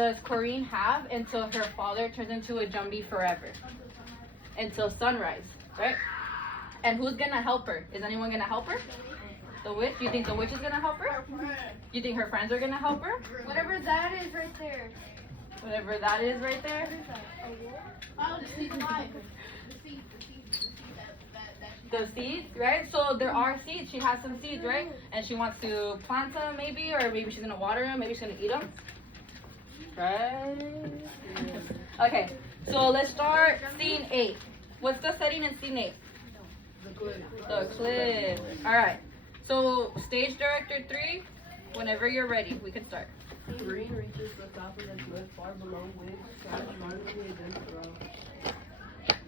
does Corinne have until her father turns into a zombie forever? Until sunrise, right? And who's gonna help her? Is anyone gonna help her? The witch? You think the witch is gonna help her? You think her friends are gonna help her? Whatever that is right there. Whatever that is right there? The seeds, right? So there are seeds. She has some seeds, right? And she wants to plant them maybe, or maybe she's gonna water them, maybe she's gonna eat them. Right? Okay, so let's start scene 8. What's the setting in scene 8? The cliff. Alright, so stage director 3, whenever you're ready, we can start. Corinne reaches the top of the cliff far below which stands violently against the rock.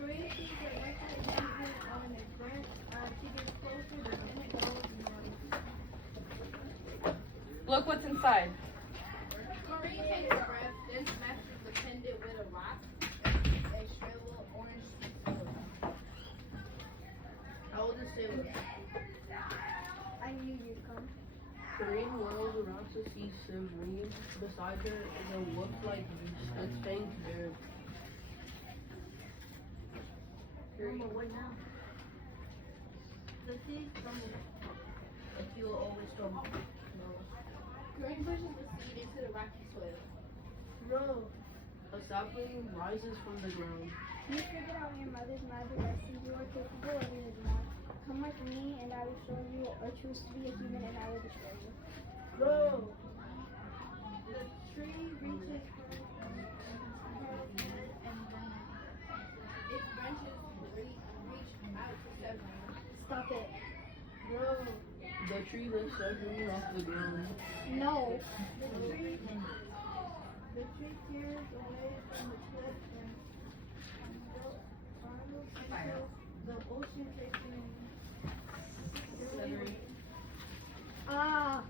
Corinne sees the witch on a branch. She gets closer, but then it goes more. Look what's inside. Corinne takes a breath, then smashes the pendant with a rock and sees a shriveled orange Taylor. How old is Taylor? I knew you'd come. Corinne whirls around to see Severine. Beside her is a wolf-like beast. Its fangs bared. Mama, what now? The seed stumbles. If you will always come. Corinne pushes the seed into the rocky soil. No. A sapling rises from the ground. You figured out your mother's magic lessons. You are capable of it now. Come with me, and I will show you or choose to be a human, and I will destroy you. No. The tree reaches her, and then its branches reach out to Severine. Stop it. No. The tree lifts Severine off the ground. No. The tree tears away from the cliff and until the ocean takes in. Severine. Ah.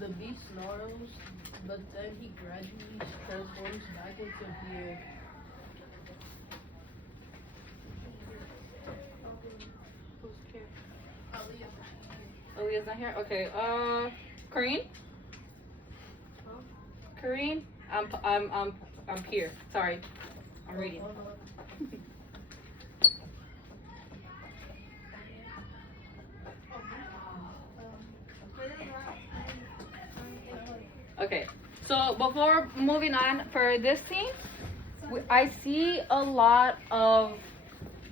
The beast snarls, but then he gradually transforms back into deer. Aaliyah's not here? Okay, Corinne? Corinne? I'm here. Sorry. I'm reading. Okay, so before moving on for this scene, I see a lot of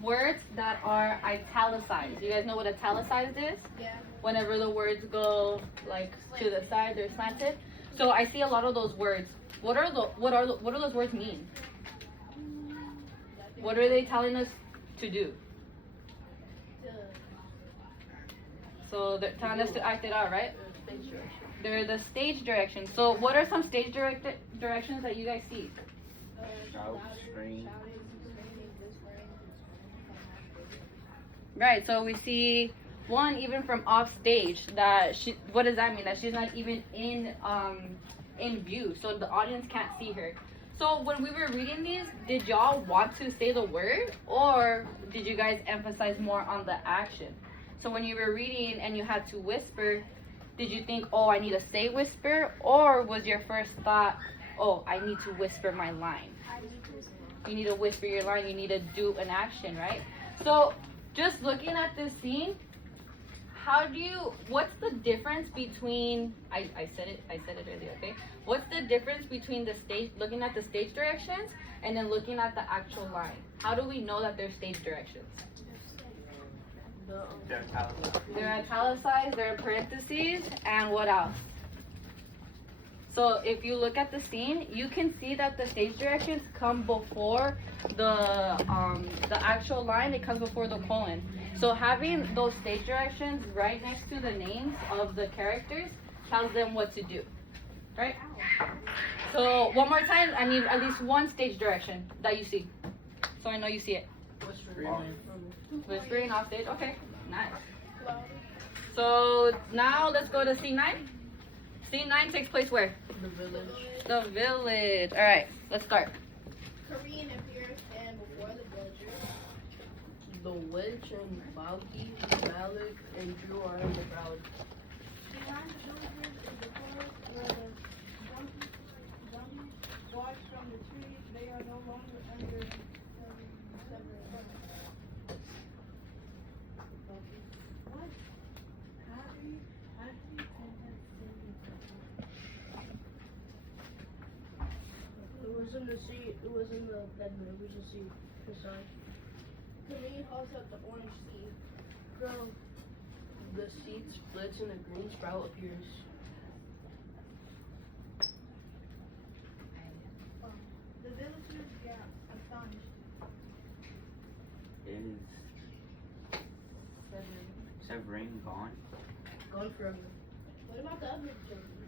words that are italicized. You guys know what italicized is? Yeah. Whenever the words go like to the side, they're slanted. So I see a lot of those words. What do those words mean? What are they telling us to do? So they're telling us to act it out, right? They're the stage directions. So what are some stage directions that you guys see? Shout, scream. Right, so we see one even from off stage that she, what does that mean? That she's not even in view, so the audience can't see her. So when we were reading these, did y'all want to say the word, or did you guys emphasize more on the action? So when you were reading and you had to whisper, did you think, oh, I need to say whisper, or was your first thought, oh, I need to whisper my line? You need to whisper your line, you need to do an action, right? So just looking at this scene, what's the difference between, I said it earlier, okay? What's the difference between the stage, looking at the stage directions and then looking at the actual line? How do we know that they're stage directions? They're italicized. They're italicized, they're in parentheses, and what else? So if you look at the scene, you can see that the stage directions come before the actual line. It comes before the colon. So having those stage directions right next to the names of the characters tells them what to do, right? So one more time, I need at least one stage direction that you see, so I know you see it. Whispering off stage. Okay, nice. So now let's go to scene 9. Scene 9 takes place where? The village. The village. All right, let's start. Corinne appears and before the villagers. The witch and Balki, Malik, and Drew are in the crowd. She The seat, it was in the bedroom. We should see the side. Kareem holds up the orange seed. Girl, the seed splits and a green sprout appears. The villagers get astonished. Is Severine gone? Gone forever. What about the other children?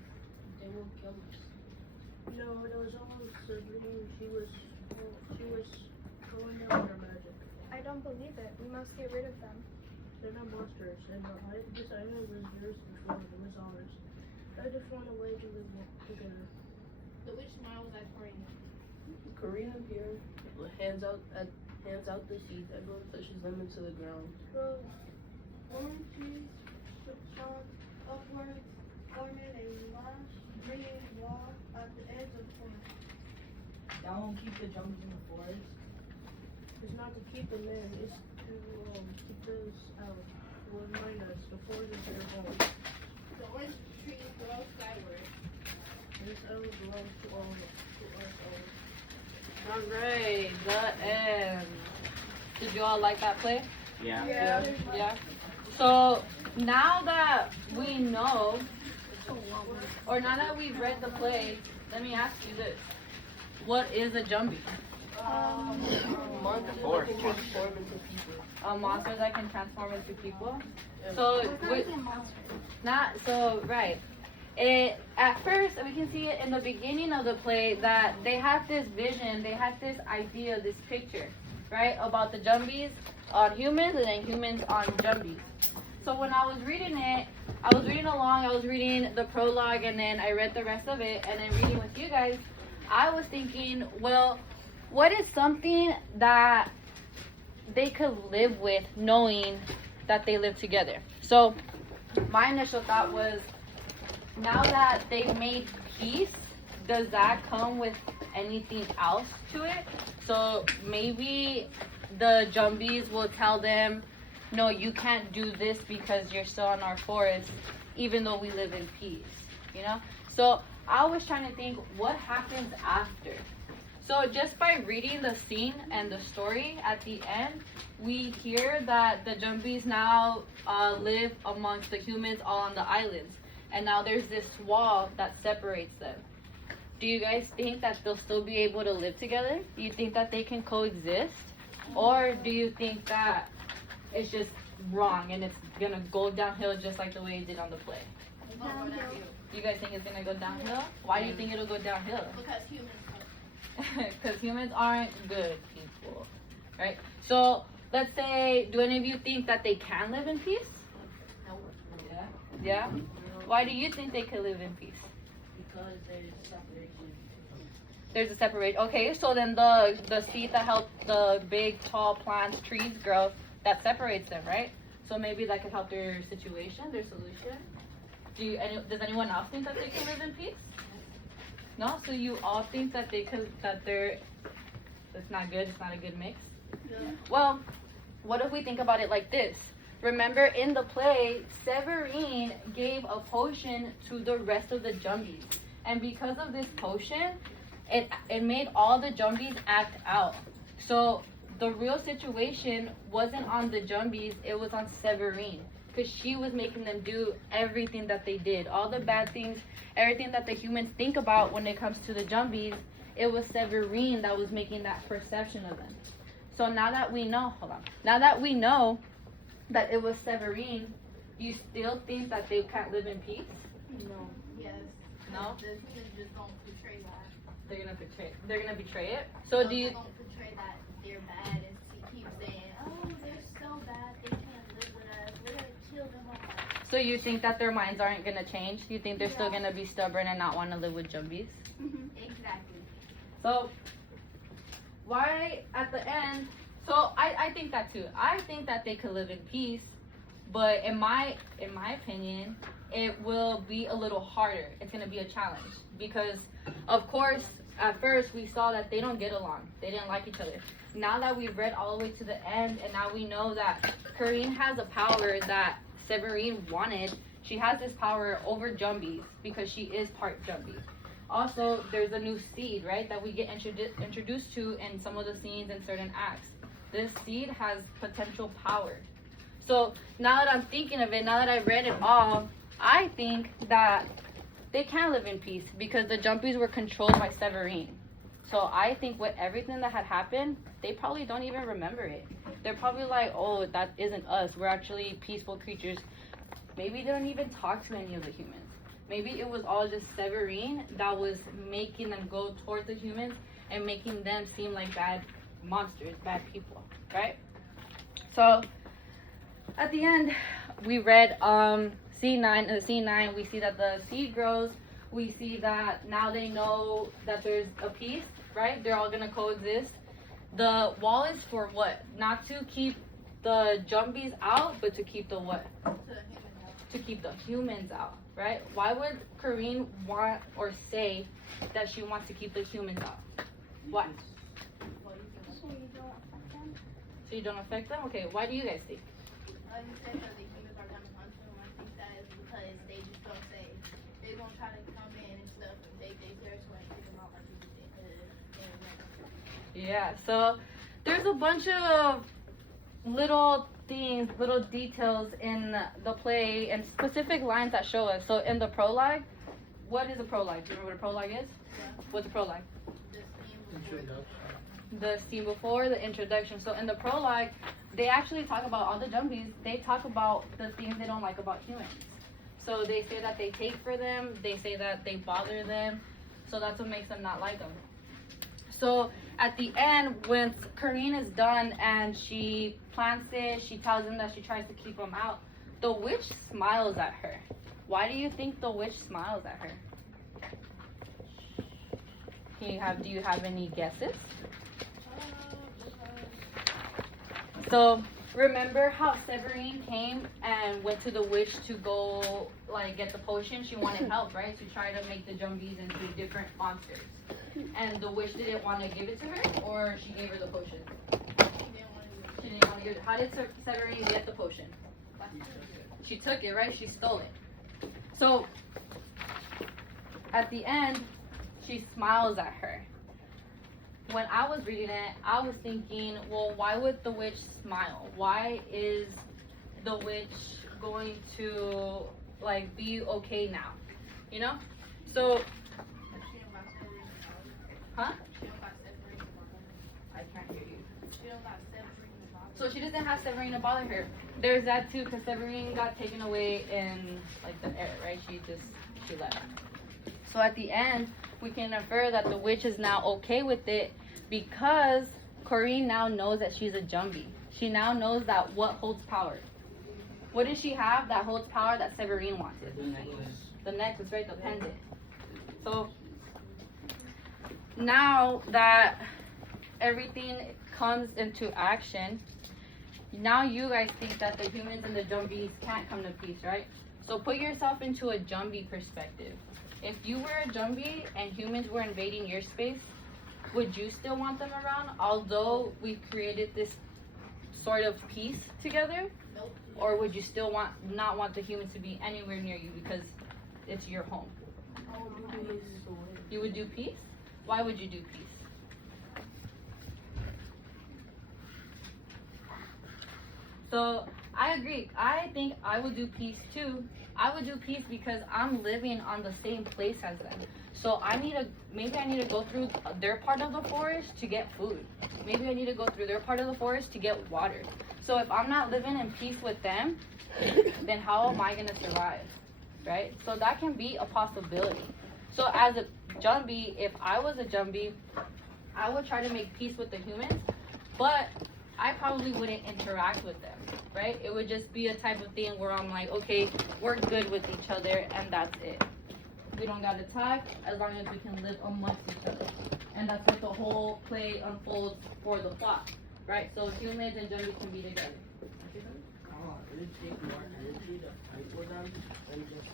They will kill us. No, there was almost Sabrina. She was going down with her magic. I don't believe it. We must get rid of them. They're not monsters, and this island was theirs before it was ours. I just want a way to live together. The witch smiles at Kareem. Karina here hands out the seeds. Everyone pushes them into the ground. Orange trees shone upwards, forming a large green wall at the edge of the forest. Y'all won't keep the zombies in the forest. It's not to keep them in, it's to keep those out. It will remind us the forest is their home. The orange trees grow skyward. This island belongs to us all. Alright, the end. Did you all like that play? Yeah. Yeah. So now that we know, or now that we've read the play, let me ask you this: what is a jumbie? Monsters Forest that can transform into people. A monster that can transform into people. So right. It at first we can see it in the beginning of the play that they had this vision, they had this idea, this picture, right, about the jumbies on humans and then humans on jumbies. So when I was reading it, I was reading along, I was reading the prologue and then I read the rest of it and then reading with you guys, I was thinking, well, what is something that they could live with knowing that they live together? So my initial thought was, now that they've made peace, does that come with anything else to it? So maybe the jumbies will tell them, no, you can't do this because you're still in our forest, even though we live in peace, you know? So I was trying to think, what happens after? So just by reading the scene and the story at the end, we hear that the jumbies now live amongst the humans all on the islands. And now there's this wall that separates them. Do you guys think that they'll still be able to live together? Do you think that they can coexist? Or do you think that it's just wrong and it's gonna go downhill just like the way it did on the play? You guys think it's gonna go downhill? Why do you think it'll go downhill? Because humans Because humans aren't good people, right? So let's say, do any of you think that they can live in peace? Yeah. Yeah? Why do you think they could live in peace? Because there's separation. There's a separation. Okay, so then the seed that helped the big, tall plants, trees grow, that separates them, right? So maybe that could help their situation, their solution. Does anyone else think that they can live in peace? No? So you all think that it's not good, it's not a good mix? Yeah. Well, what if we think about it like this? Remember in the play, Severine gave a potion to the rest of the jumbies. And because of this potion, it made all the jumbies act out. So the real situation wasn't on the jumbies, it was on Severine. Because she was making them do everything that they did. All the bad things, everything that the humans think about when it comes to the jumbies, it was Severine that was making that perception of them. So now that we know, now that we know that it was Severine, you still think that they can't live in peace? No. Yes. No? The humans just don't portray that. They're gonna betray it? So do you, They don't portray that they're bad and keep saying, oh, they're so bad, they can't live with us, we're gonna kill them all. so you think that their minds aren't gonna change? You think they're still gonna be stubborn and not wanna live with jumbies? Exactly. So, why at the end, so I think that too. I think that they could live in peace, but in my opinion, it will be a little harder. It's gonna be a challenge because, of course, at first we saw that they don't get along. They didn't like each other. Now that we've read all the way to the end, and now we know that Karine has a power that Severine wanted. She has this power over jumbies because she is part jumbie. Also, there's a new seed, right, that we get introduced to in some of the scenes and certain acts. This seed has potential power. So now that I'm thinking of it, now that I read it all, I think that they can live in peace because the Jumpies were controlled by Severine. So I think with everything that had happened, they probably don't even remember it. They're probably like, oh, that isn't us. We're actually peaceful creatures. Maybe they don't even talk to any of the humans. Maybe it was all just Severine that was making them go towards the humans and making them seem like bad monsters, bad people, right? So at the end, we read C9. In C9, we see that the seed grows. We see that now they know that there's a peace, right? They're all gonna coexist. The wall is for what? Not to keep the Jumbies out, but to keep the what? To keep the humans out, right? Why would Karine want or say that she wants to keep the humans out? Why? So you don't affect them? So you don't affect them? Okay, why do you guys think? Like you said, because the humans are gonna punch them. I think that is because they just don't say they're gonna try to come in and stuff, and they just want to get them out like people did. Yeah, so there's a bunch of little things, little details in the play and specific lines that show us. So in the prologue, what is a prologue? Do you remember what a prologue is? Yeah. What's a prologue? Introduction. The scene before the introduction. So in the prologue, they actually talk about all the Jumbies. They talk about the things they don't like about humans. So they say that they take for them. They say that they bother them. So that's what makes them not like them. So at the end, when Karine is done and she plants it, she tells them that she tries to keep them out. The witch smiles at her. Why do you think the witch smiles at her? Do you have any guesses? So remember how Severine came and went to the witch to go like get the potion? She wanted help, right? To try to make the Jumbies into different monsters. And the witch didn't want to give it to her, or she gave her the potion? She didn't want to give it. How did Severine get the potion? She took it, right? She stole it. So at the end, she smiles at her. When I was reading it, I was thinking, well, why would the witch smile? Why is the witch going to like be okay now? You know? So, huh? I can't hear you. So she doesn't have Severine to bother her. There's that too, because Severine got taken away in like the air, right? She left. So at the end, we can infer that the witch is now okay with it because Karine now knows that she's a Jumbie. She now knows that what holds power. What does she have that holds power that Severine wanted? The necklace, right? The pendant. So now that everything comes into action, now you guys think that the humans and the Jumbies can't come to peace, right? So put yourself into a Jumbie perspective. If you were a Jumbie and humans were invading your space, would you still want them around, although we've created this sort of peace together? Nope. Or would you still not want the humans to be anywhere near you because it's your home? You would do peace? Why would you do peace? So I agree. I think I would do peace too. I would do peace because I'm living on the same place as them. So maybe I need to go through their part of the forest to get food. Maybe I need to go through their part of the forest to get water. So if I'm not living in peace with them, then how am I gonna survive, right? So that can be a possibility. So as a Jumbie, if I was a Jumbie, I would try to make peace with the humans, but I probably wouldn't interact with them, right? It would just be a type of thing where I'm like, okay, we're good with each other and that's it. We don't gotta talk as long as we can live amongst each other. And that's what the whole play unfolds for the plot, right? So humans and Jumbies can be together. It would take more energy to fight with them than just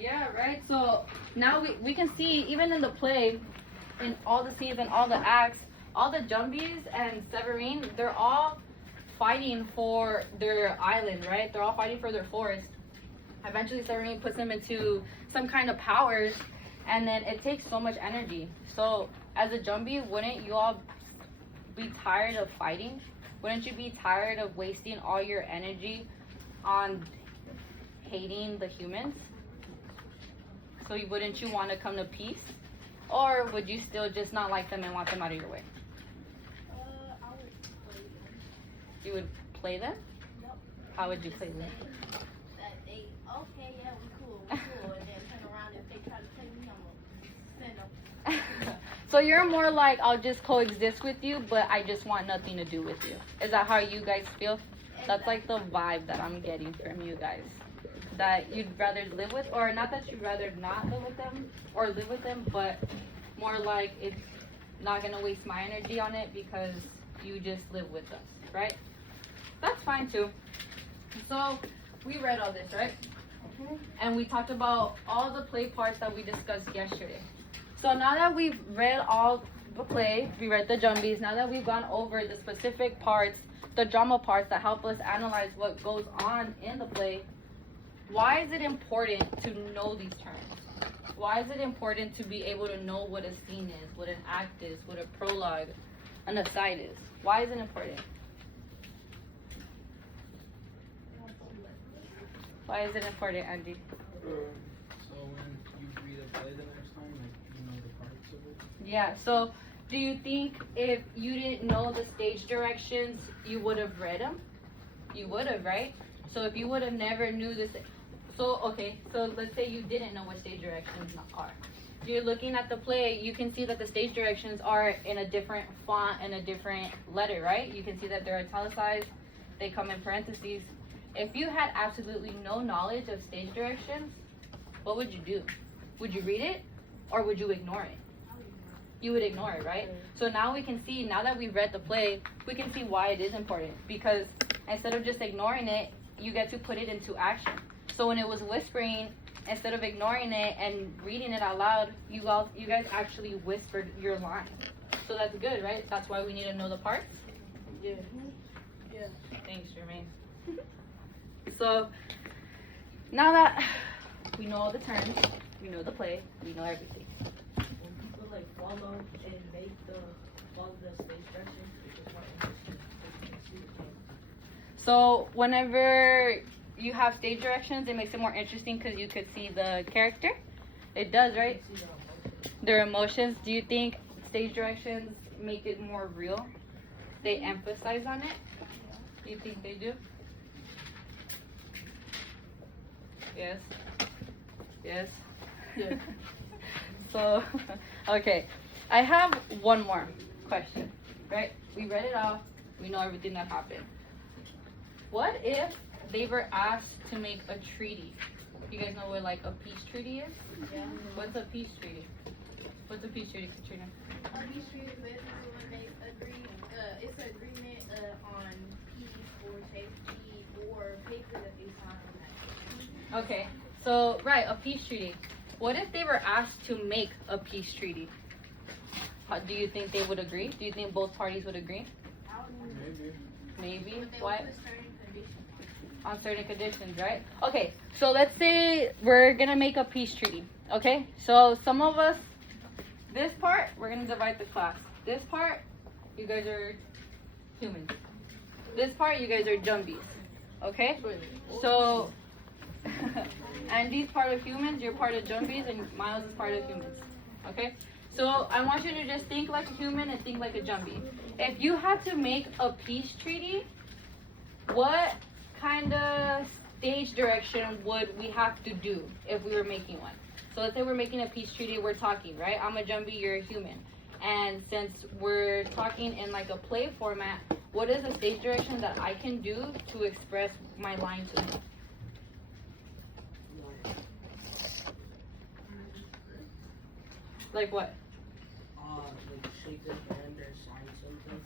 Yeah, right? So now we can see, even in the play, in all the scenes and all the acts, all the Jumbies and Severine, they're all fighting for their island, right? They're all fighting for their forest. Eventually Serene puts them into some kind of powers, and then it takes so much energy. So as a Jumbie, wouldn't you all be tired of fighting? Wouldn't you be tired of wasting all your energy on hating the humans? So wouldn't you want to come to peace? Or would you still just not like them and want them out of your way? I would play them. You would play them? Yep. How would you play them? That they, okay, yeah, we cool, and then turn around if they try to play me, I'm gonna send them. So you're more like, I'll just coexist with you, but I just want nothing to do with you. Is that how you guys feel? That's like the vibe that I'm getting from you guys. That you'd rather live with, or not that you'd rather not live with them or live with them, but more like it's not gonna waste my energy on it because you just live with us, right? That's fine too. So we read all this, right? And we talked about all the play parts that we discussed yesterday. So now that we've read all the play, we read the Jumbies, now that we've gone over the specific parts, the drama parts that help us analyze what goes on in the play, why is it important to know these terms? Why is it important to be able to know what a scene is, what an act is, what a prologue, an aside is? Why is it important? Why is it important, Andy? So when you read a play the next time, like you know the parts of it. Yeah, so do you think if you didn't know the stage directions, you would have read them? You would have, right? So if you would have never knew this, so okay, so let's say you didn't know what stage directions are. You're looking at the play, you can see that the stage directions are in a different font and a different letter, right? You can see that they're italicized, they come in parentheses. If you had absolutely no knowledge of stage directions, what would you do? Would you read it or would you ignore it? You would ignore it, right? So now we can see, now that we've read the play, we can see why it is important. Because instead of just ignoring it, you get to put it into action. So when it was whispering, instead of ignoring it and reading it out loud, you guys actually whispered your line. So that's good, right? That's why we need to know the parts. Yeah. Yeah. Thanks, Jermaine. So now that we know all the terms, we know the play, we know everything. When people like follow and make follow the stage directions, it's just more interesting because you can see the game. So whenever you have stage directions, it makes it more interesting because you could see the character. It does, right? You can see Their emotions. Do you think stage directions make it more real? They emphasize on it? Do you think they do? Yes. Yes. Yeah. So, okay. I have one more question, right? We read it off. We know everything that happened. What if they were asked to make a treaty? You guys know what like a peace treaty is? Yeah. What's a peace treaty? What's a peace treaty, Katrina? These treaties basically when they agree, it's an agreement on peace or safety or paper that they sign on that. Okay, so right, a peace treaty. What if they were asked to make a peace treaty? Do you think they would agree? Do you think both parties would agree? Maybe. Maybe. But they Why? would put certain conditions. On certain conditions, right? Okay, so let's say we're gonna make a peace treaty. Okay, so some of us, this part, we're gonna divide the class. This part, you guys are humans. This part, you guys are Jumbies. Okay? So, Andy's part of humans, you're part of Jumbies, and Miles is part of humans. Okay? So I want you to just think like a human and think like a Jumbie. If you had to make a peace treaty, what kind of stage direction would we have to do if we were making one? So let's say we're making a peace treaty, we're talking, right? I'm a Jumbie, you're a human. And since we're talking in like a play format, what is a stage direction that I can do to express my line to them? Like what? Like shake their hand or sign something.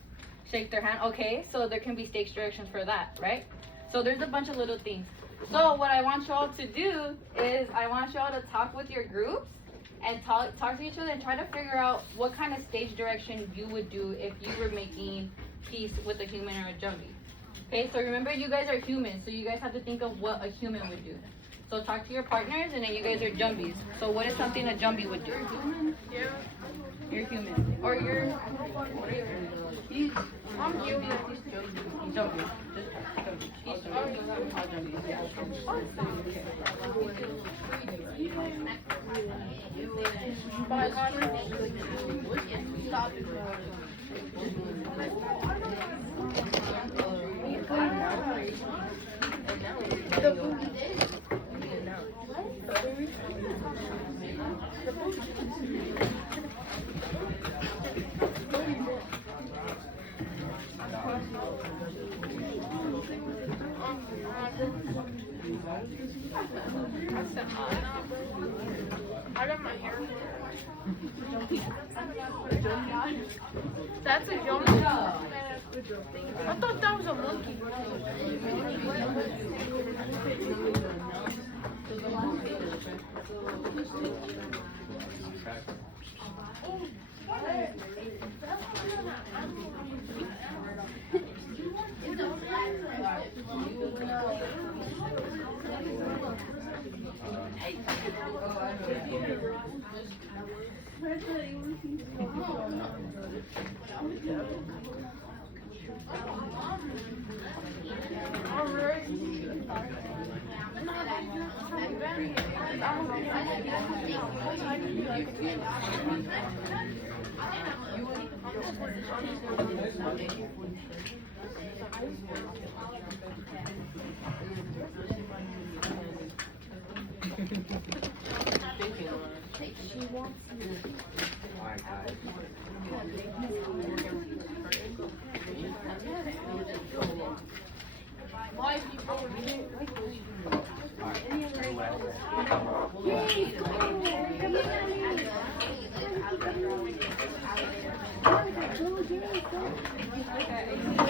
Shake their hand. Okay, so there can be stage directions for that, right? So there's a bunch of little things. So what I want y'all to do is I want y'all to talk with your groups and talk to each other and try to figure out what kind of stage direction you would do if you were making peace with a human or a Jumbie. Okay, so remember you guys are humans, so you guys have to think of what a human would do. So talk to your partners, and then you guys are jumbies. So what is something a jumbie would do? You're human. Or you're... I'm human. Jumbie. Just jumbie. Stop it. I got my hair. That's a jumpy. I thought that was a monkey. Alright, guys.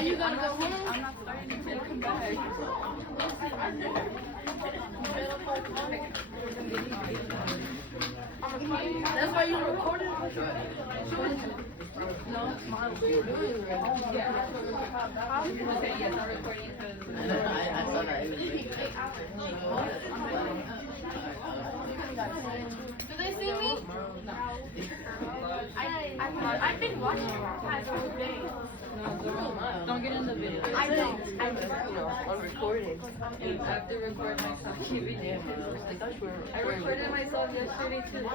You gotta go home. I'm not starting until you come back. That's why you recorded. No, smile. Okay, yes, I'm recording because... Do they see me? I've been watching the past 2 days. Don't get in the video. I don't. I'm recording. I have to record myself keeping it. I recorded myself yesterday too.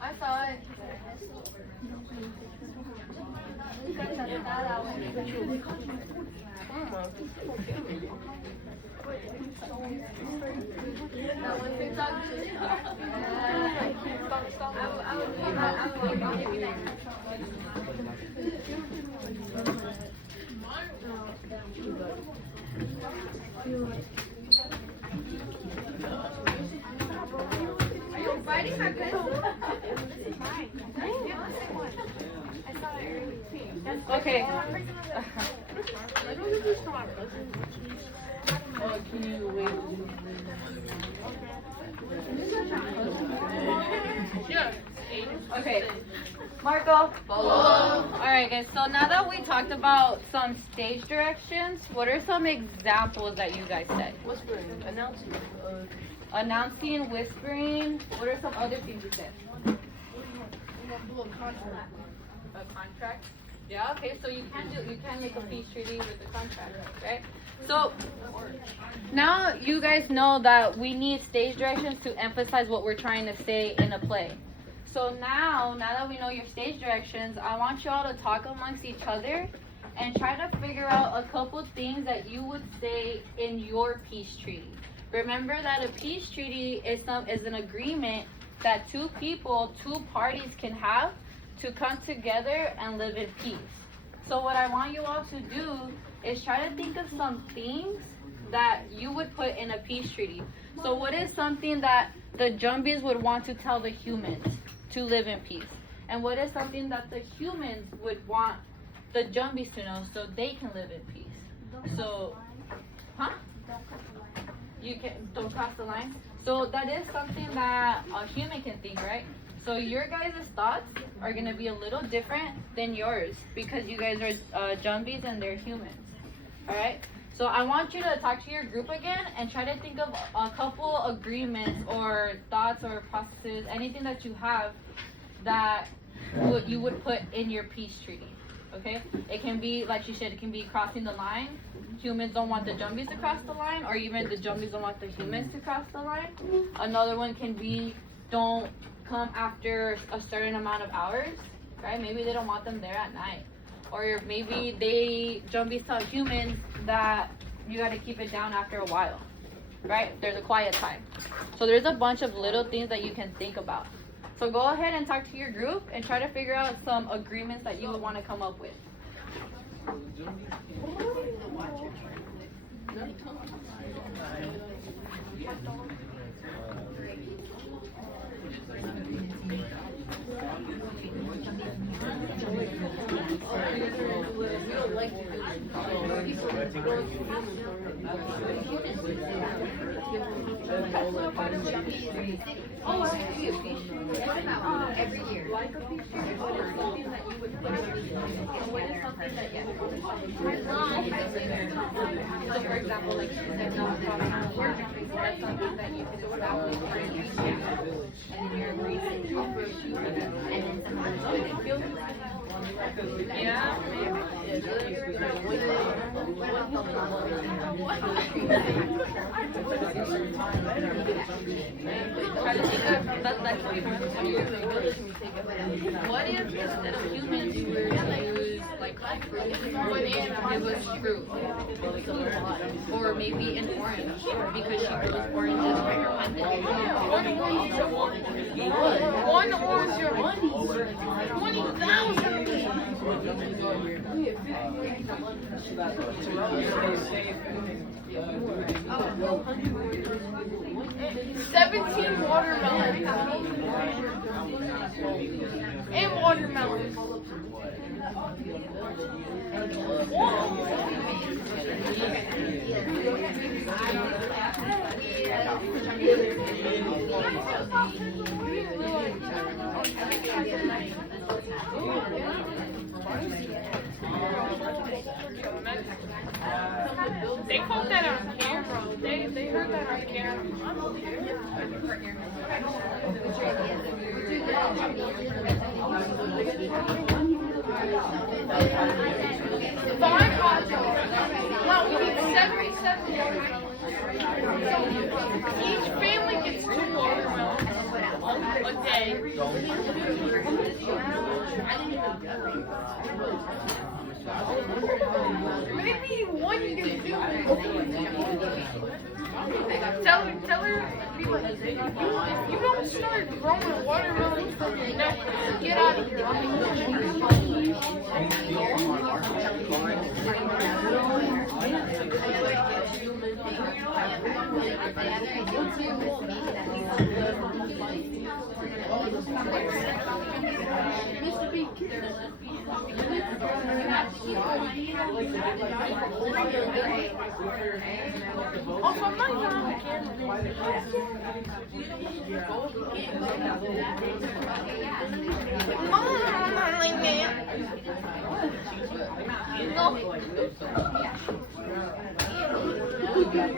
I saw it. That one TikTok. Stop. I Are you biting my pencil? Okay. Can you wait? Okay. Marco. Alright guys, so now that we talked about some stage directions, what are some examples that you guys said? Whispering, announcing. Announcing, whispering, what are some other things you said? A contract? Yeah, okay, so you can make a peace treaty with the contract, right? So now you guys know that we need stage directions to emphasize what we're trying to say in a play. So now that we know your stage directions, I want you all to talk amongst each other and try to figure out a couple things that you would say in your peace treaty. Remember that a peace treaty is an agreement that two parties can have to come together and live in peace. So what I want you all to do is try to think of some things that you would put in a peace treaty. So what is something that the Jumbies would want to tell the humans to live in peace? And what is something that the humans would want the Jumbies to know so they can live in peace? So, huh? You don't cross the line. So that is something that a human can think, right? So your guys' thoughts are gonna be a little different than yours because you guys are zombies and they're humans. All right. So I want you to talk to your group again and try to think of a couple agreements or thoughts or processes, anything that you have that you would put in your peace treaty. Okay? It can be, like you said, it can be crossing the line. Humans don't want the zombies to cross the line, or even the zombies don't want the humans to cross the line. Another one can be don't come after a certain amount of hours, right? Maybe they don't want them there at night. Or maybe zombies tell humans that you gotta keep it down after a while, right? There's a quiet time. So there's a bunch of little things that you can think about. So go ahead and talk to your group and try to figure out some agreements that you would want to come up with. Every year. So for example, like she said, not crossing the board, that's something that you could establish for you. And then you're agreeing to approach you, and then someone's going to feel that. Yeah. What if instead of humans you were to use like it was fruit? Or maybe an orange because she grows oranges for her hunting. One orange or 20,000. 17 watermelons. And watermelons. They caught that on camera. They heard that on camera. 5 hot dogs. No, we need 77 watermelons. Each family gets 2 watermelons a day. Maybe one can do it. Tell her, be like, if you don't start growing watermelons from your neck, get out of here. Also, I'm not even on the camera.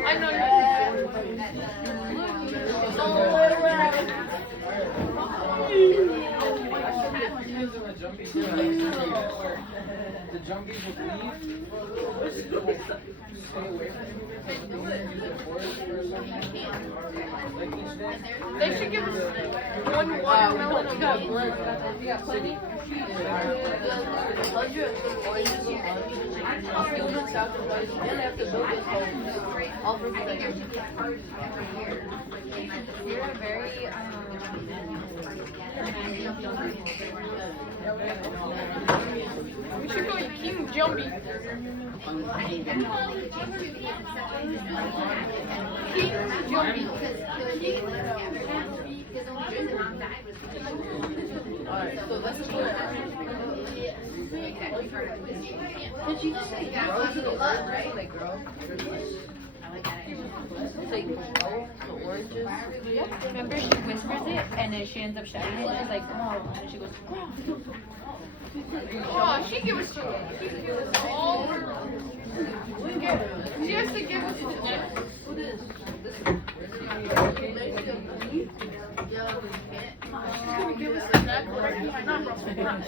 I know The zombies would leave. Stay away from you. they should give us 1 watermelon a month. You got plenty? You're a very We should go to King Jumpy. King Jumpy. Alright, so let's go. But you just say grow to the left, right? Like grow. It's like the oranges. Remember she whispers it and then she ends up shouting it. She's like, oh, and then she goes, Oh, she give us all her. She has to give us the next. She's gonna give us the next.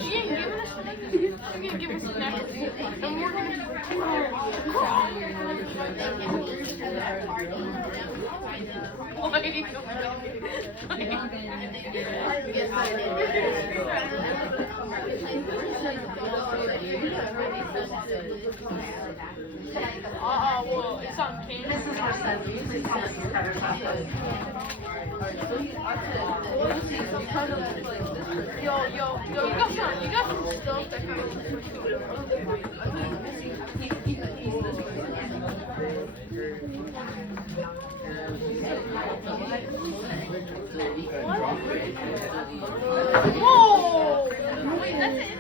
She ain't giving us the next. She's gonna give us the next. And we're well, it's on Yo, you got some stuff that kind Whoa! Wait, that's it.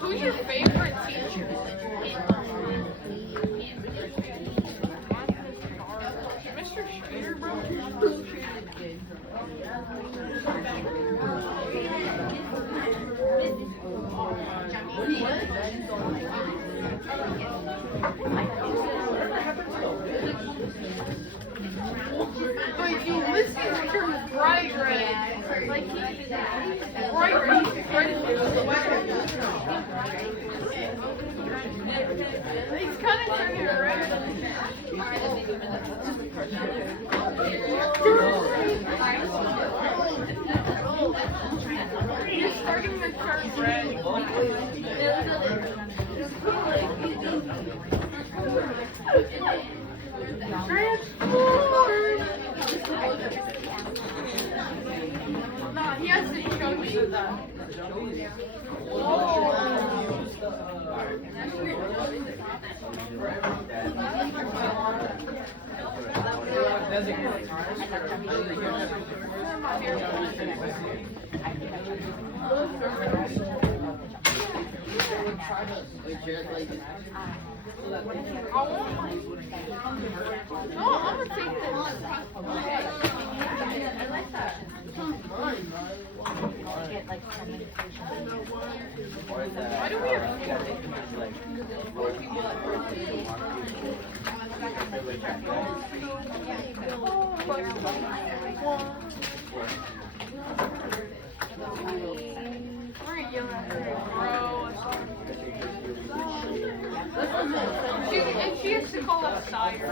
Who's your favorite teacher? Mr. Schrader, bro? But Ulysses turned bright red. Like bright red. He's kind of turning red. You're starting to turn red. Nah, he has to show me that. No, I'm gonna take this. I like that. Why do we have We're yelling at her, bro. And she has to call us sire.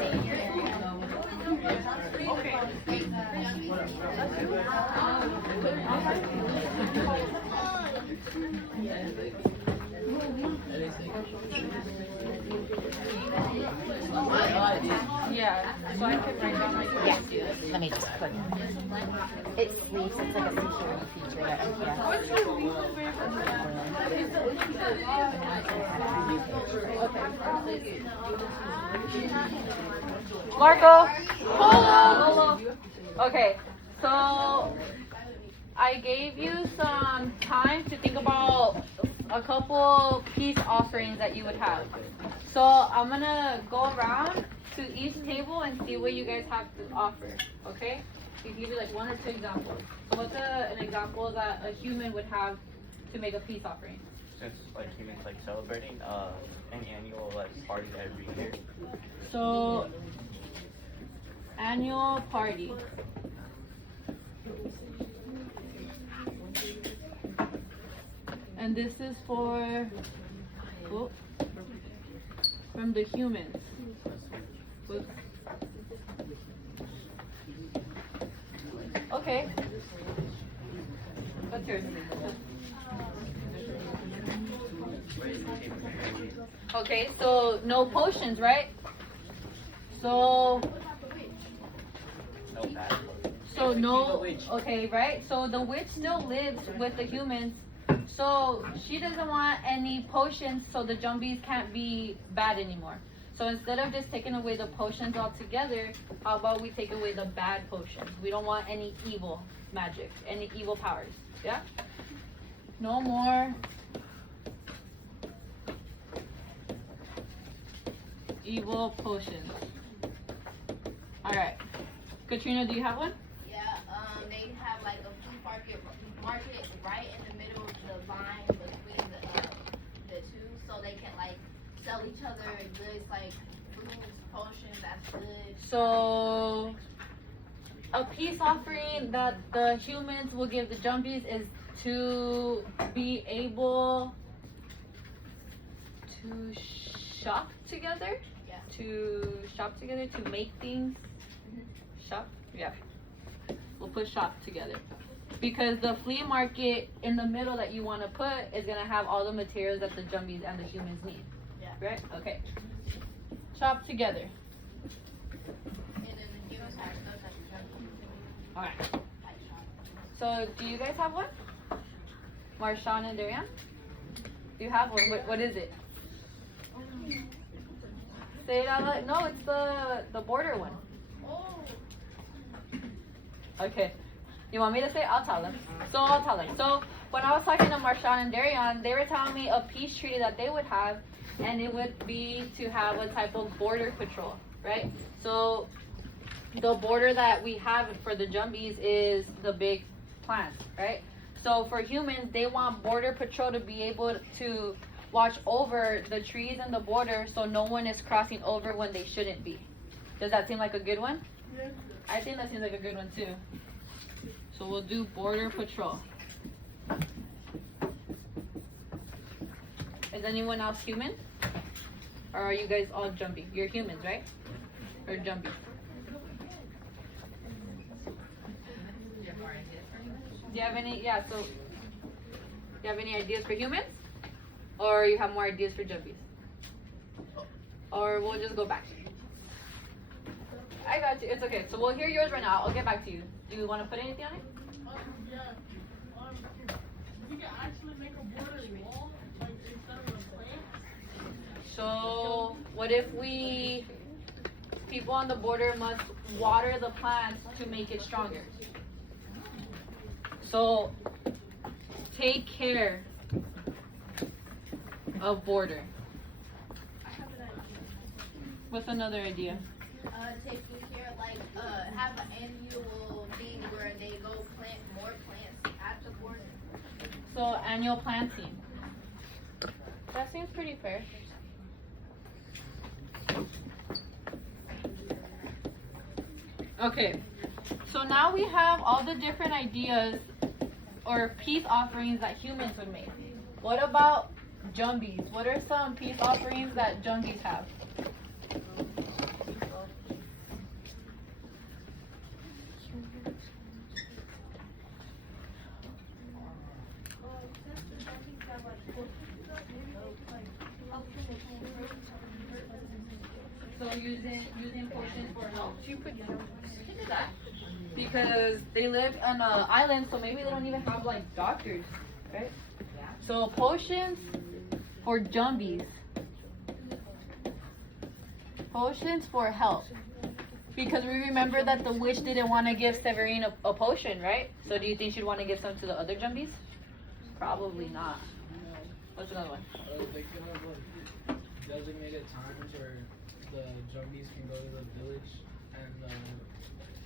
Okay. yeah, so I could write down my Let me just put it's sleeves, it's like a security feature that yeah. What's your least favorite? Marco, Polo. Okay, so I gave you some time to think about a couple peace offerings that you would have. So I'm gonna go around to each table and see what you guys have to offer. Okay? So give you like one or two examples. So what's an example that a human would have to make a peace offering? Since like humans like celebrating an annual like party every year. So annual party. And this is for from the humans. Whoops. Okay. What's yours? Okay, so no potions, right? So No bad. So no, okay, right? So the witch still lives with the humans. So she doesn't want any potions, so the zombies can't be bad anymore. So instead of just taking away the potions altogether, how about we take away the bad potions? We don't want any evil magic, any evil powers. Yeah? No more Evil potions. Alright. Katrina, do you have one? Yeah, they have like a flea market right in the middle of the line between the two, so they can like sell each other goods like foods, potions. That's good. So, a peace offering that the humans will give the Jumbies is to be able to shop together. Yeah. To shop together, to make things. Shop? Yeah. We'll put shop together. Because the flea market in the middle that you want to put is going to have all the materials that the Jumbies and the humans need. Yeah. Right? Okay. Shop together. And then the humans have stuff like the Alright. like shop. So, do you guys have one? Marshawn and Darian? Do you have one? What is it? Say it out loud. No, it's the border one. Oh. Okay. You want me to say it? I'll tell them. So I'll tell them. So when I was talking to Marshawn and Darian, they were telling me a peace treaty that they would have, and it would be to have a type of border patrol, right? So the border that we have for the Jumbies is the big plants, right? So for humans, they want border patrol to be able to watch over the trees and the border so no one is crossing over when they shouldn't be. Does that seem like a good one? Yeah. I think that seems like a good one too. So we'll do border patrol. Is anyone else human? Or are you guys all jumpy? You're humans, right? Or jumpy? Do you have any, yeah, so, do you have any ideas for humans? Or you have more ideas for jumpies? Or we'll just go back. I got you, it's okay. So we'll hear yours right now. I'll get back to you. Do you want to put anything on it? You can actually make a border wall, like instead of a plant. So what if people on the border must water the plants to make it stronger? So take care of border. I have an idea. What's another idea? Taking care, like, have an annual thing where they go plant more plants at the border. So annual planting. That seems pretty fair. Okay, so now we have all the different ideas or peace offerings that humans would make. What about Jumbies? What are some peace offerings that Jumbies have? So using potions for health. Because they live on an island, so maybe they don't even have like doctors, right? So potions for Jumbies. Potions for health. Because we remember that the witch didn't want to give Severine a potion, right? So do you think she'd want to give some to the other Jumbies? Probably not. What's another one? They can have like designated times where the Jumbies can go to the village and the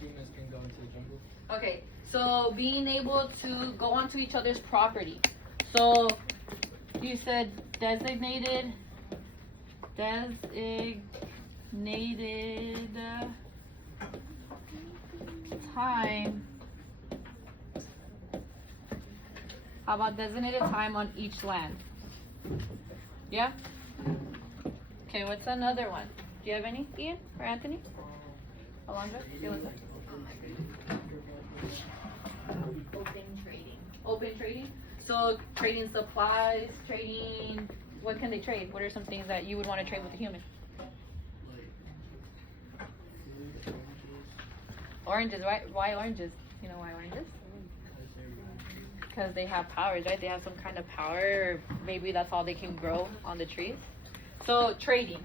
humans can go into the jungle. Okay, so being able to go onto each other's property. So you said designated time. How about designated time on each land? Yeah? Okay, what's another one? Do you have any, Ian or Anthony? Alondra? Yolanda? Open trading. Open trading? So trading supplies, trading, what can they trade? What are some things that you would want to trade with a human? Oranges, why oranges? You know why oranges? Because they have powers, right? They have some kind of power, or maybe that's all they can grow on the trees. So trading.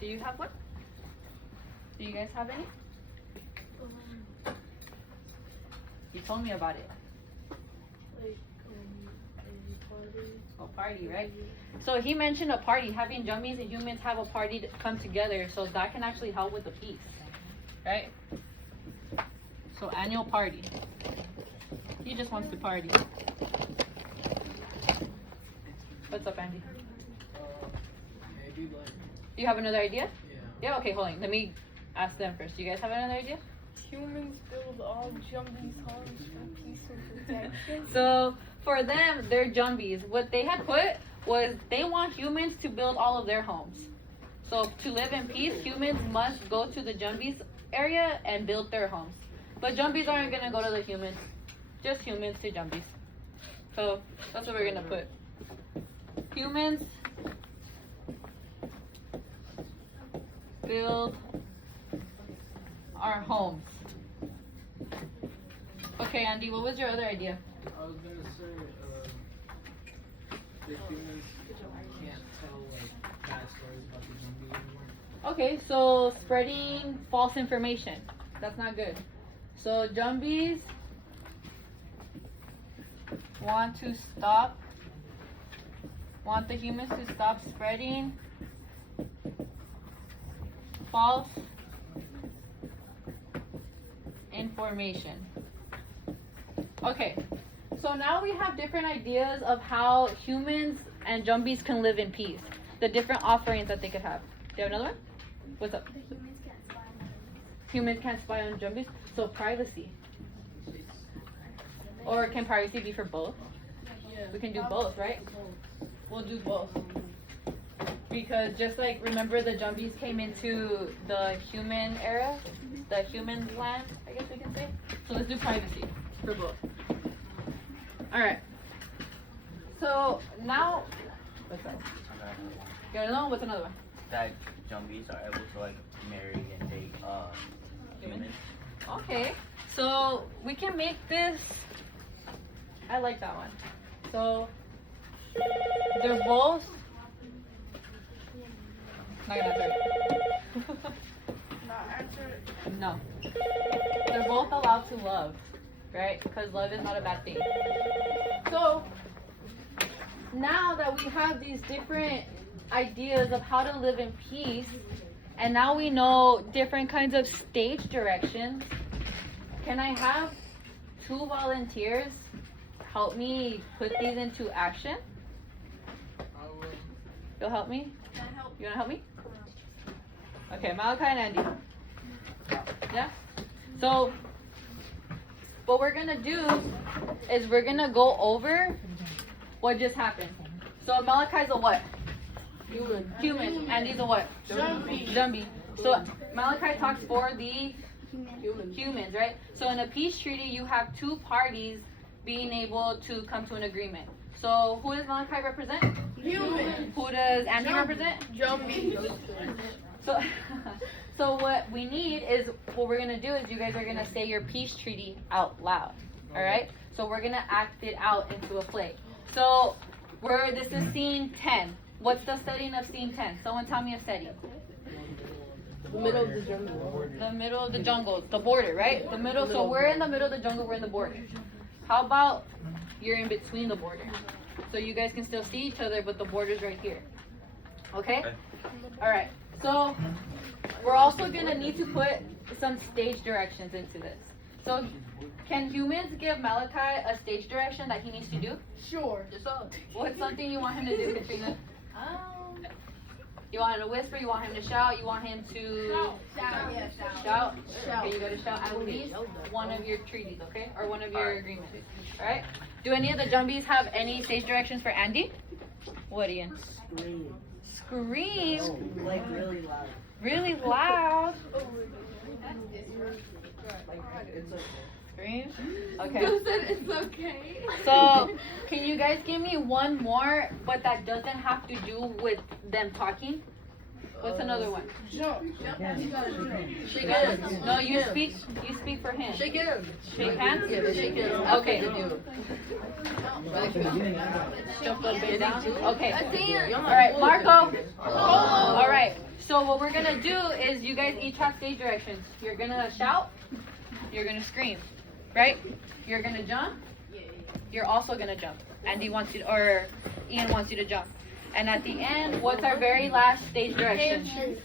Do you have one? Do you guys have any? You told me about it. Like, a party party, right? So he mentioned a party, having jumbies and humans have a party to come together, so that can actually help with the peace, right? So annual party. He just wants to party. What's up, Andy? Maybe like, Do you have another idea? yeah. Yeah, okay, hold on. Let me ask them first. Do you guys have another idea? Humans build all Jumbies homes for peace and protection. So for them, they're jumbies. What they had put was they want humans to build all of their homes. So to live in peace, humans must go to the jumbies area and build their homes. But jumbies aren't gonna go to the humans. Just humans to jumbies. So that's what we're gonna put. Humans build our homes. Okay, Andy, what was your other idea? I was gonna say, the humans can't tell like bad stories about the zombie anymore. Okay, so spreading false information. That's not good. So jumbies want the humans to stop spreading false information. Okay, so now we have different ideas of how humans and jumbies can live in peace. The different offerings that they could have. Do you have another one? What's up? The humans can't spy on them. Humans can't spy on jumbies, so privacy. Or can privacy be for both? We can do both, right? We'll do both. Because just like, remember the jumbies came into the human era? The human land, I guess we can say? So let's do privacy for both. Alright. So now, what's that? You got another one? What's another one? That jumbies are able to like marry and date humans. Okay, so we can make this. I like that one. So they're both. Not gonna answer it. Not answer it. No. They're both allowed to love, right? Because love is not a bad thing. So now that we have these different ideas of how to live in peace, and now we know different kinds of stage directions, can I have 2 volunteers help me put these into action? I will. You'll help me? Can I help? You wanna help me? Okay, Malachi and Andy. Yeah? So, what we're gonna do is we're gonna go over what just happened. So Malachi's a what? Human. Andy's a what? Jumbie. So Malachi talks for the humans, right? So in a peace treaty, you have 2 parties being able to come to an agreement. So who does Malachi represent? Human. Who does Andy represent? Jumbie. So what we need is, what we're gonna do is you guys are gonna say your peace treaty out loud. Alright? So we're gonna act it out into a play. So this is scene 10. What's the setting of scene 10? Someone tell me a setting. The middle of the jungle. The middle of the jungle, the border, right? The middle, so we're in the middle of the jungle, we're in the border. How about you're in between the border? So you guys can still see each other, but the border's right here. Okay? Alright, so we're also gonna need to put some stage directions into this. So can humans give Malachi a stage direction that he needs to do? Sure. What's something you want him to do, Katrina? You want him to whisper? You want him to shout? You want him to shout? Okay, you gotta shout at least one of your treaties, okay? Or one of your agreements. Alright? Do any of the jumbies have any stage directions for Andy? What, Ian? Scream? Like really loud. Really loud? Scream? Okay. It's okay. So, can you guys give me one more, but that doesn't have to do with them talking? What's another one? Jump. Shake hands. No, you speak for him. Shake hands. Shake hands? Yeah, they shake hands. Okay. Jump up and down? Okay. Alright, Marco. Alright, so what we're gonna do is you guys each have stage directions. You're gonna shout. You're gonna scream. Right? You're gonna jump. You're also gonna jump. Andy wants you to, or Ian wants you to jump. And at the end, what's our very last stage direction?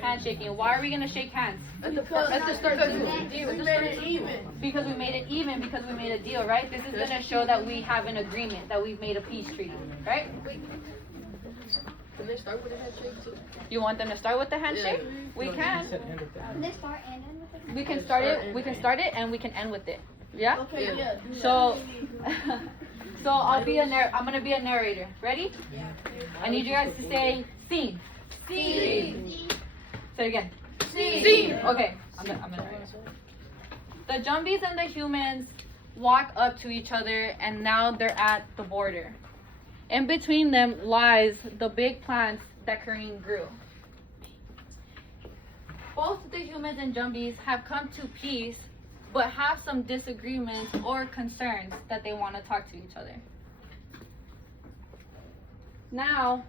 Handshaking. Why are we gonna shake hands? At the start, we made it even. Because we made it even, because we made a deal, right? This is gonna show that we have an agreement, that we've made a peace treaty, right? Can they start with a handshake too? You want them to start with the handshake? We can. Can they start and end with it? We can start it. We can start it and we can end with it. Yeah. Okay, yeah. So, so I'm gonna be a narrator. Ready? Yeah. I need you guys to say scene. Scene. Say it again. Scene. Okay. I'm gonna narrate. The Jumbies and the humans walk up to each other, and now they're at the border. In between them lies the big plants that Kareen grew. Both the humans and Jumbies have come to peace, but have some disagreements or concerns that they want to talk to each other. Now,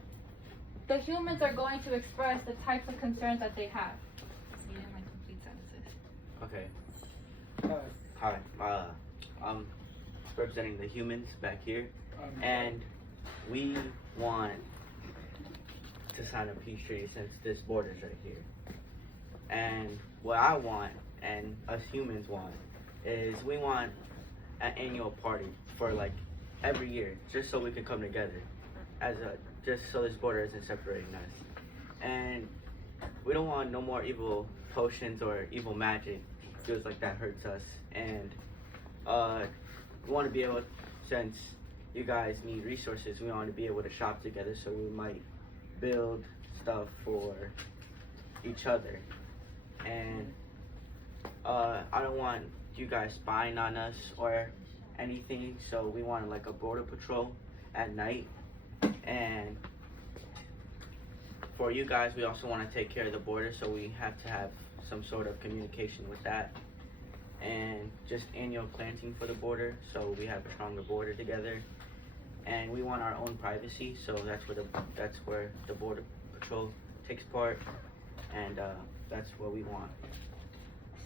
the humans are going to express the types of concerns that they have. These are my complete sentences. Okay. Hi. I'm representing the humans back here, and we want to sign a peace treaty since this border's right here. And what I want, and us humans want, is we want an annual party for like every year, just so we can come together, just so this border isn't separating us. And we don't want no more evil potions or evil magic. Feels like that hurts us. And we want to be able, since you guys need resources, we want to be able to shop together, so we might build stuff for each other. And I don't want you guys spying on us or anything, so we want like a border patrol at night. And for you guys, we also want to take care of the border, so we have to have some sort of communication with that. And just annual planting for the border, so we have a stronger border together. And we want our own privacy, so that's where the border patrol takes part, and that's what we want.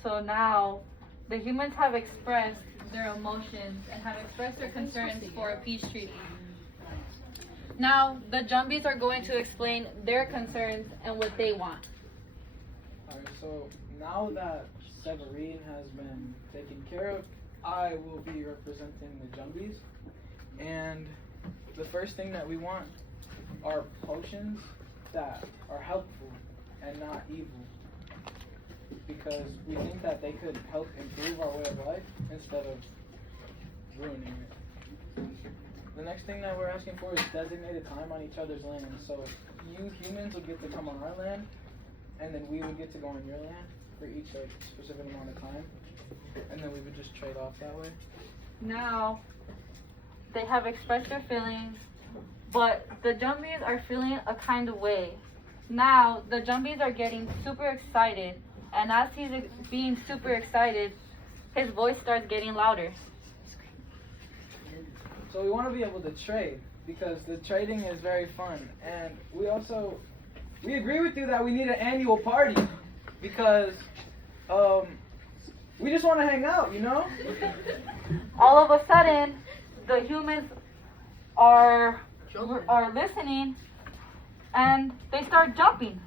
So now, the humans have expressed their emotions and have expressed their concerns for a peace treaty. Now, the Jumbies are going to explain their concerns and what they want. Alright, so now that Severine has been taken care of, I will be representing the Jumbies. And the first thing that we want are potions that are helpful and not evil. Because we think that they could help improve our way of life instead of ruining it. The next thing that we're asking for is designated time on each other's land. So you humans would get to come on our land, and then we would get to go on your land for each like specific amount of time, and then we would just trade off that way. Now, they have expressed their feelings, but the Jumbies are feeling a kind of way. Now, the Jumbies are getting super excited, and as he's being super excited, his voice starts getting louder. So we want to be able to trade, because the trading is very fun. And we agree with you that we need an annual party, because we just want to hang out, you know? All of a sudden, the humans are listening, and they start jumping.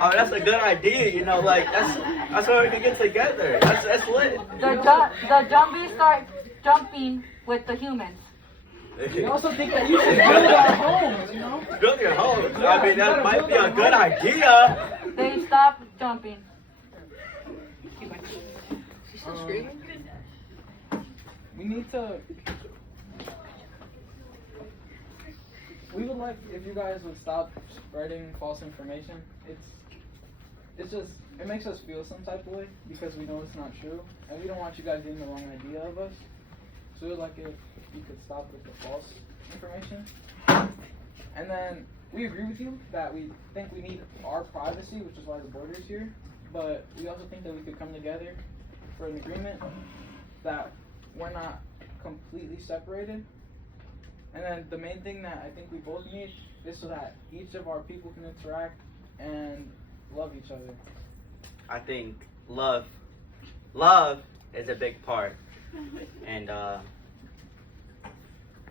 Oh, that's a good idea, you know, like that's where we can get together. That's lit. The Jumbies start jumping with the humans. We also think that you should build our homes, you know? Build your home. I mean, that might be a good idea. They stop jumping. She's still screaming? We need to... We would like if you guys would stop spreading false information. It's just, it makes us feel some type of way because we know it's not true, and we don't want you guys getting the wrong idea of us. So we would like if you could stop with the false information. And then we agree with you that we think we need our privacy, which is why the border's here. But we also think that we could come together for an agreement that we're not completely separated. And then the main thing that I think we both need is so that each of our people can interact and love each other. I think love is a big part, and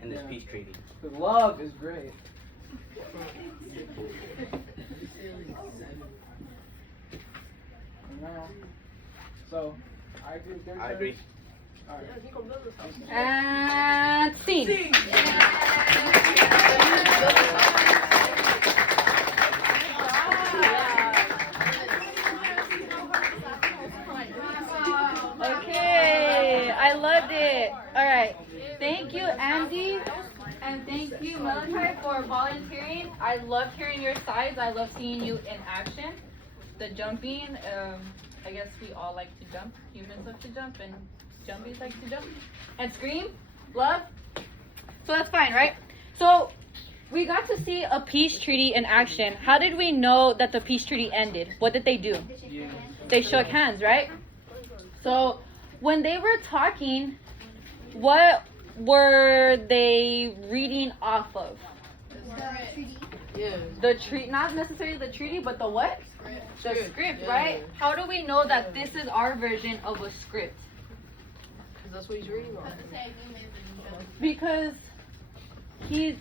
in this Yeah. peace treaty. Because love is great. No. So, I agree with their I agree. Alright. And scene. Okay, I loved it. All right, thank you, Andy, and thank you, Malachi, for volunteering. I love hearing your sides. I love seeing you in action. The jumping, I guess we all like to jump. Humans love to jump, and jumpies like to jump. And scream, love. So that's fine, right? So we got to see a peace treaty in action. How did we know that the peace treaty ended? What did they do? They shook hands, right? So when they were talking, what were they reading off of? The treaty, not necessarily the treaty, but the what? The script, right? How do we know that this is our version of a script? That's what he's reading on. Because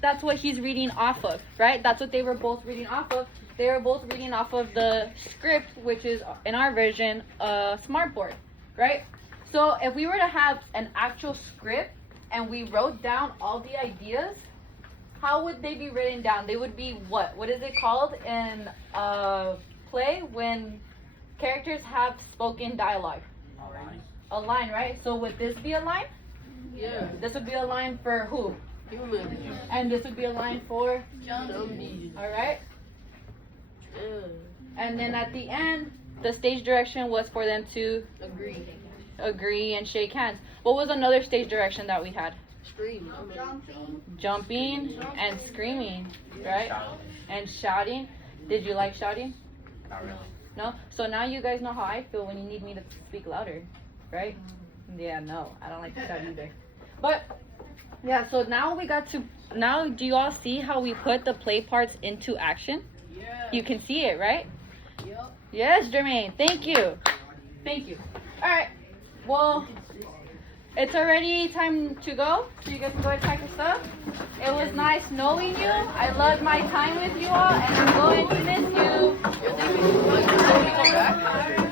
that's what he's reading off of, right? That's what they were both reading off of. They were both reading off of the script, which is in our version a smartboard, right? So if we were to have an actual script and we wrote down all the ideas, how would they be written down? They would be what? What is it called in play when characters have spoken dialogue? A line, right? So would this be a line? Yeah. This would be a line for who? Human. And this would be a line for? Zombie. All right. Yeah. And then at the end, the stage direction was for them to Agree. and shake hands. What was another stage direction that we had? Scream. Jumping and screaming, right? And shouting. Did you like shouting? Not really. No? So now you guys know how I feel when you need me to speak louder, right? Yeah, no, I don't like to shout either. But, yeah, so now now do you all see how we put the play parts into action? Yeah. You can see it, right? Yep. Yes, Jermaine, thank you. Thank you. All right, well, it's already time to go, so you guys can go and pack your stuff. It was nice knowing you. I loved my time with you all, and I'm going to miss you. You're thinking, like, come back?